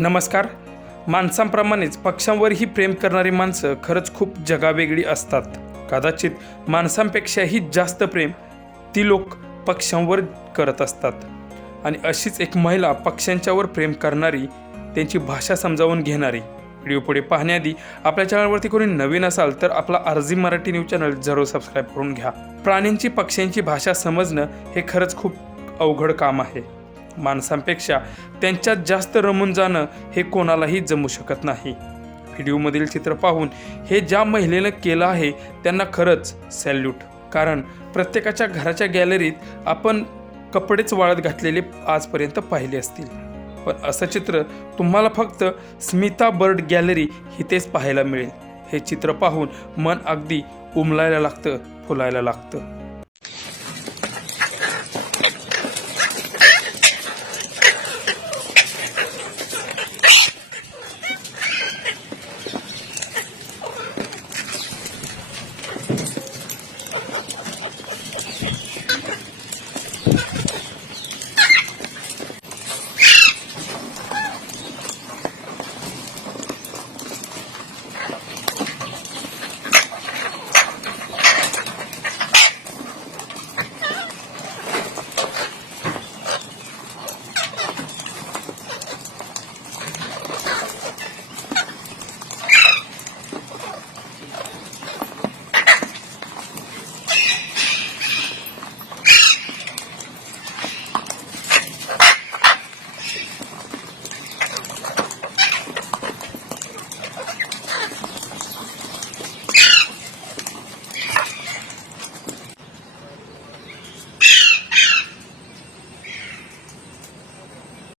नमस्कार. माणसांप्रमाणेच पक्ष्यांवरही प्रेम करणारी माणसं खरंच खूप जगावेगळी असतात. कदाचित माणसांपेक्षाही जास्त प्रेम ती लोक पक्ष्यांवर करत असतात. आणि अशीच एक महिला पक्ष्यांच्यावर प्रेम करणारी त्यांची भाषा समजावून घेणारी. व्हिडिओ पुढे पाहण्याआधी आपल्या चॅनलवरती कोणी नवीन असाल तर आपला अर्जी मराठी न्यूज चॅनल जरूर सबस्क्राईब करून घ्या. प्राण्यांची पक्ष्यांची भाषा समजणं हे खरंच खूप अवघड काम आहे. माणसांपेक्षा त्यांच्यात जास्त रमून जाणं हे कोणालाही जमू शकत नाही. व्हिडिओमधील चित्र पाहून हे ज्या महिलेनं केलं आहे त्यांना खरंच सॅल्यूट. कारण प्रत्येकाच्या घराच्या गॅलरीत आपण कपडेच वाळत घातलेले आजपर्यंत पाहिले असतील. पण असं चित्र तुम्हाला फक्त स्मिता बर्ड गॅलरी इथेच पाहायला मिळेल. हे चित्र पाहून मन अगदी उमलायला लागतं फुलायला लागतं.